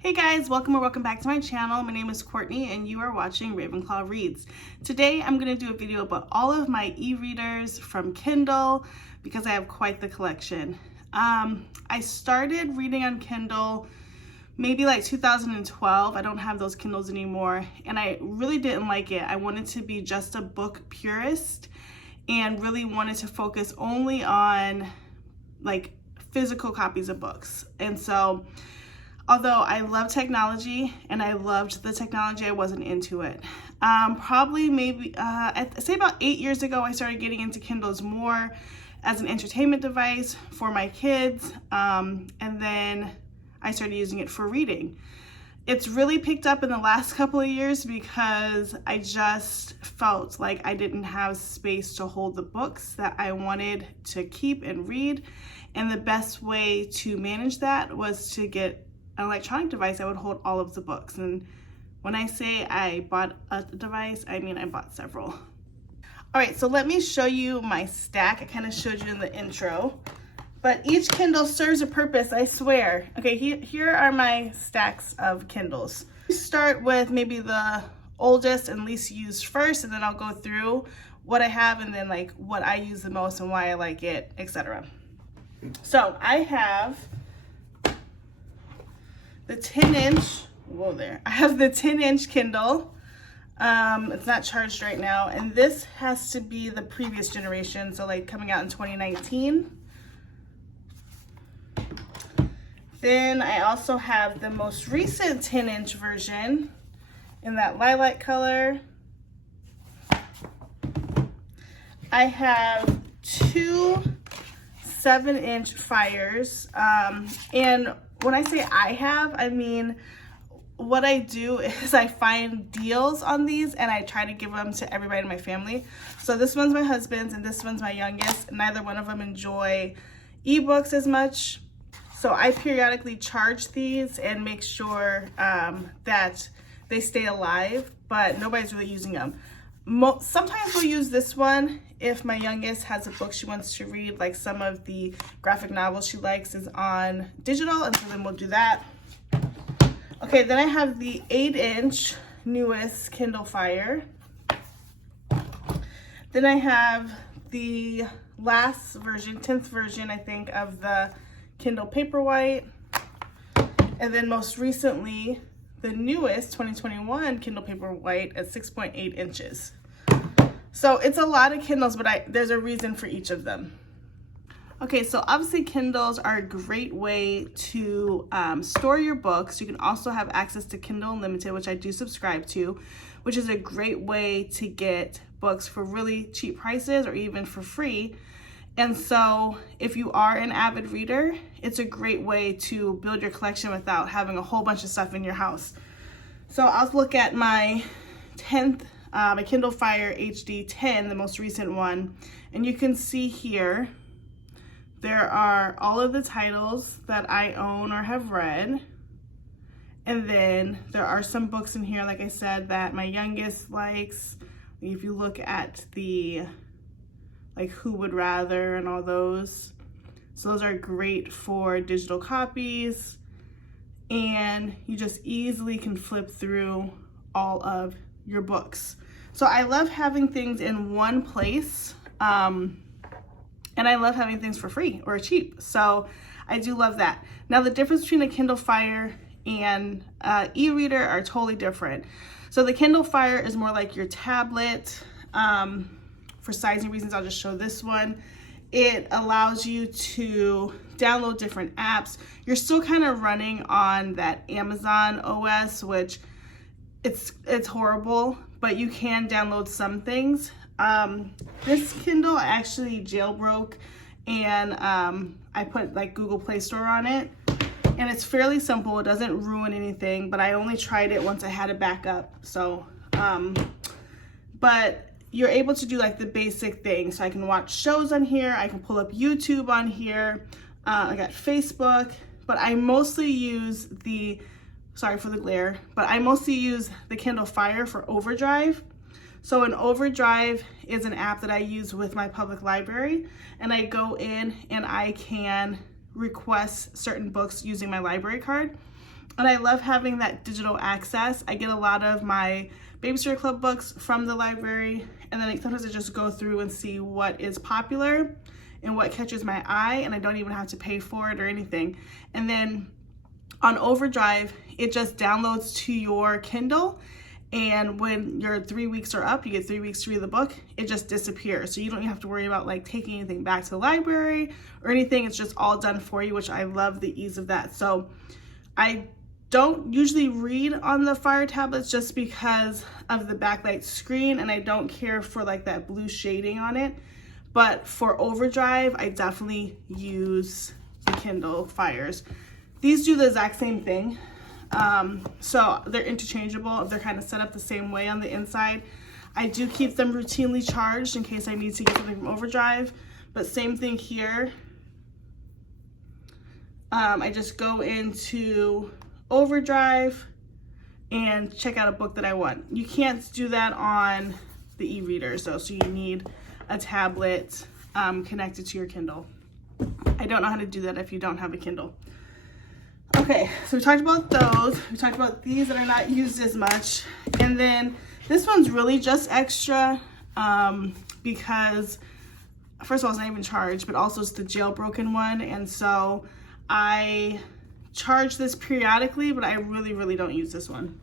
Hey guys, welcome or welcome back to my channel. My name is Courtney and you are watching Ravenclaw Reads. Today I'm going to do a video about all of my e-readers from Kindle because I have quite the collection. I started reading on Kindle maybe like 2012. I don't have those Kindles anymore and I really didn't like it. I wanted to be just a book purist and really wanted to focus only on like physical copies of books. And so although I love technology and I loved the technology, I wasn't into it. Probably maybe, I'd say about 8 years ago, I started getting into Kindles more as an entertainment device for my kids. And then I started using it for reading. It's really picked up in the last couple of years because I just felt like I didn't have space to hold the books that I wanted to keep and read. And the best way to manage that was to get an electronic device that would hold all of the books. And when I say I bought a device, I mean I bought several. All right, so let me show you my stack. I kind of showed you in the intro, but each Kindle serves a purpose, I swear. Okay, here are my stacks of Kindles. Start with maybe the oldest and least used first, and then I'll go through what I have and then like what I use the most and why I like it, etc. So I have the 10-inch, whoa there. I have the 10-inch Kindle. It's not charged right now. And this has to be the previous generation. So like coming out in 2019. Then I also have the most recent 10-inch version in that lilac color. I have two 7-inch Fires. And when I say I mean what I do is I find deals on these and I try to give them to everybody in my family. So this one's my husband's and this one's my youngest. Neither one of them enjoy ebooks as much. So I periodically charge these and make sure that they stay alive, but nobody's really using them. Sometimes we'll use this one if my youngest has a book she wants to read, like some of the graphic novels she likes is on digital, and so then we'll do that. Okay, then I have the 8-inch newest Kindle Fire. Then I have the last version, 10th version, I think, of the Kindle Paperwhite. And then most recently, the newest 2021 Kindle Paperwhite at 6.8 inches. So it's a lot of Kindles, but there's a reason for each of them. Okay, so obviously Kindles are a great way to store your books. You can also have access to Kindle Unlimited, which I do subscribe to, which is a great way to get books for really cheap prices or even for free. And so if you are an avid reader, it's a great way to build your collection without having a whole bunch of stuff in your house. So I'll look at my 10th, my Kindle Fire HD 10, the most recent one. And you can see here, there are all of the titles that I own or have read. And then there are some books in here, like I said, that my youngest likes. If you look at the like Who Would Rather and all those. So those are great for digital copies. And you just easily can flip through all of your books. So I love having things in one place. And I love having things for free or cheap. So I do love that. Now the difference between a Kindle Fire and e-reader are totally different. So the Kindle Fire is more like your tablet. For sizing reasons, I'll just show this one. It allows you to download different apps. You're still kind of running on that Amazon OS, which it's horrible, but you can download some things. This Kindle I actually jailbroke and I put like Google Play Store on it. And it's fairly simple, it doesn't ruin anything, but I only tried it once I had a backup. So, but you're able to do like the basic things. So I can watch shows on here, I can pull up YouTube on here, I got Facebook, but I mostly use sorry for the glare, but I mostly use the Kindle Fire for Overdrive. So an Overdrive is an app that I use with my public library, and I go in and I can request certain books using my library card. And I love having that digital access. I get a lot of my Babysitter Club books from the library, and then sometimes I just go through and see what is popular and what catches my eye, and I don't even have to pay for it or anything. And then on Overdrive, it just downloads to your Kindle, and when your 3 weeks are up, you get 3 weeks to read the book, it just disappears. So you don't have to worry about like taking anything back to the library or anything. It's just all done for you, which I love the ease of that. So I don't usually read on the Fire tablets just because of the backlight screen, and I don't care for like that blue shading on it. But for Overdrive, I definitely use the Kindle Fires. These do the exact same thing. So they're interchangeable. They're kind of set up the same way on the inside. I do keep them routinely charged in case I need to get something from Overdrive, but same thing here. I just go into Overdrive and check out a book that I want. You can't do that on the e-readers though, so you need a tablet connected to your Kindle. I don't know how to do that if you don't have a Kindle. Okay, so we talked about those. We talked about these that are not used as much. And then this one's really just extra because first of all, it's not even charged, but also it's the jailbroken one. And so I charge this periodically, but I really don't use this one.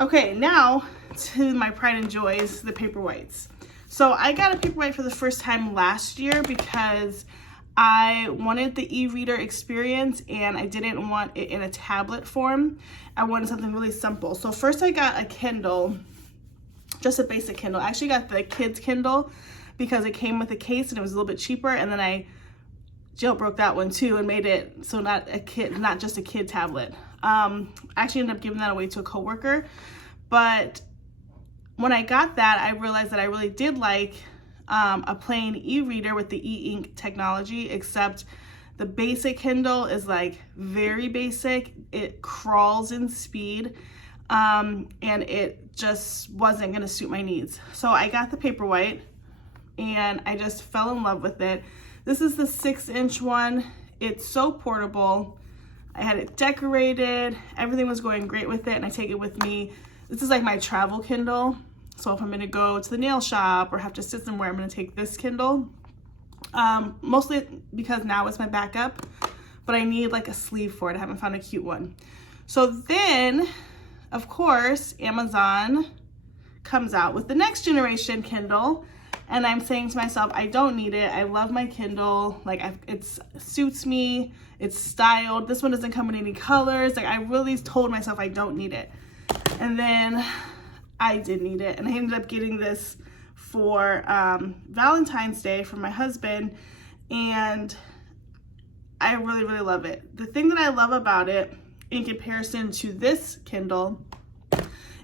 Okay, now to my pride and joys, the Paperwhites. So I got a Paperwhite for the first time last year because I wanted the e-reader experience and I didn't want it in a tablet form. I wanted something really simple. So first I got a Kindle, just a basic Kindle. I actually got the kids Kindle because it came with a case and it was a little bit cheaper, and then I jailbroke that one too and made it so not just a kid tablet. I actually ended up giving that away to a coworker, but when I got that, I realized that I really did like a plain e-reader with the e-ink technology, except the basic Kindle is like very basic. It crawls in speed, and it just wasn't gonna suit my needs. So I got the Paperwhite and I just fell in love with it. This is the 6-inch one. It's so portable. I had it decorated. Everything was going great with it, and I take it with me. This is like my travel Kindle. So if I'm gonna go to the nail shop or have to sit somewhere, I'm gonna take this Kindle. Mostly because now it's my backup, but I need like a sleeve for it. I haven't found a cute one. So then, of course, Amazon comes out with the next generation Kindle, and I'm saying to myself, I don't need it. I love my Kindle. Like it suits me. It's styled. This one doesn't come in any colors. Like I really told myself I don't need it. And then I did need it, and I ended up getting this for Valentine's Day for my husband, and I really love it. The thing that I love about it in comparison to this Kindle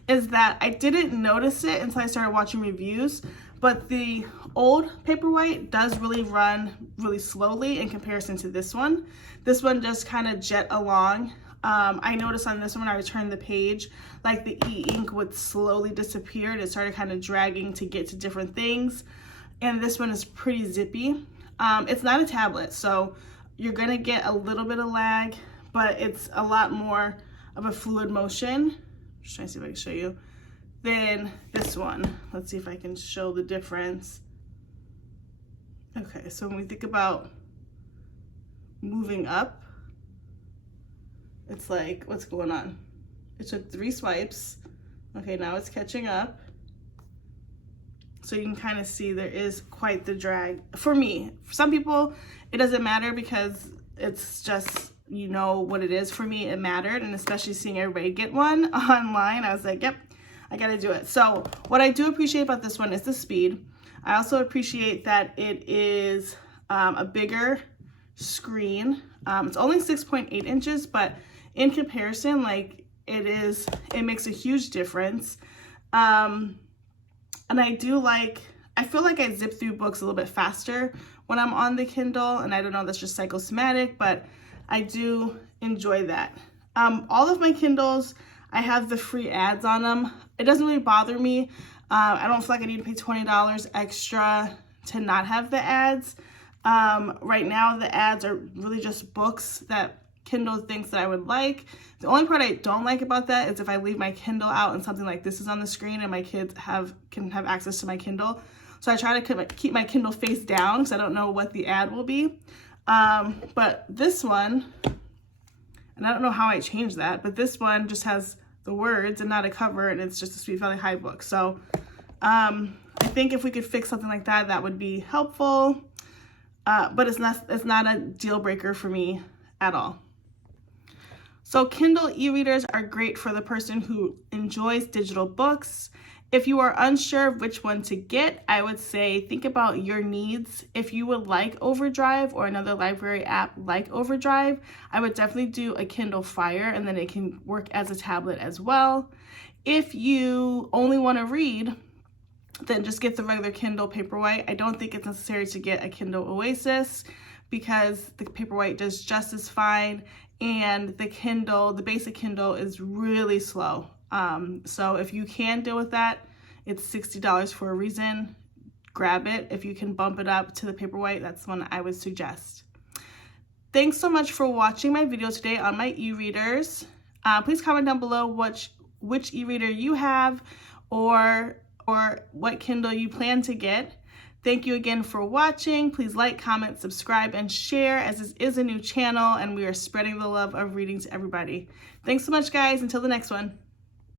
is that I didn't notice it until I started watching reviews, but the old Paperwhite does really run really slowly in comparison to this one. This one just kind of jet along. I noticed on this one when I returned the page, like the e-ink would slowly disappear and it started kind of dragging to get to different things. And this one is pretty zippy. It's not a tablet, so you're gonna get a little bit of lag, but it's a lot more of a fluid motion. Just trying to see if I can show you. Than this one. Let's see if I can show the difference. Okay, so when we think about moving up, it's like, what's going on? It took 3 swipes. Okay, now it's catching up. So you can kind of see there is quite the drag. For me, for some people, it doesn't matter because it's just, you know what it is. For me, it mattered, and especially seeing everybody get one online, I was like, yep, I gotta do it. So what I do appreciate about this one is the speed. I also appreciate that it is a bigger screen. It's only 6.8 inches, but in comparison, like it makes a huge difference. And I feel like I zip through books a little bit faster when I'm on the Kindle, and I don't know, that's just psychosomatic, but I do enjoy that. All of my Kindles, I have the free ads on them. It doesn't really bother me. I don't feel like I need to pay $20 extra to not have the ads. Right now, the ads are really just books that Kindle thinks that I would like. The only part I don't like about that is if I leave my Kindle out and something like this is on the screen and my kids can have access to my Kindle. So I try to keep my Kindle face down because I don't know what the ad will be. But this one, and I don't know how I changed that, but this one just has the words and not a cover, and it's just a Sweet Valley High book. So I think if we could fix something like that, that would be helpful. But it's not a deal breaker for me at all. So Kindle e-readers are great for the person who enjoys digital books. If you are unsure of which one to get, I would say think about your needs. If you would like Overdrive or another library app like Overdrive, I would definitely do a Kindle Fire, and then it can work as a tablet as well. If you only want to read, then just get the regular Kindle Paperwhite. I don't think it's necessary to get a Kindle Oasis because the Paperwhite does just as fine, and the basic Kindle is really slow. So if you can deal with that, it's $60 for a reason. Grab it. If you can bump it up to the Paperwhite, that's one I would suggest. Thanks so much for watching my video today on my e-readers. Please comment down below which e-reader you have or what Kindle you plan to get. Thank you again for watching. Please like, comment, subscribe, and share, as this is a new channel and we are spreading the love of reading to everybody. Thanks so much, guys. Until the next one.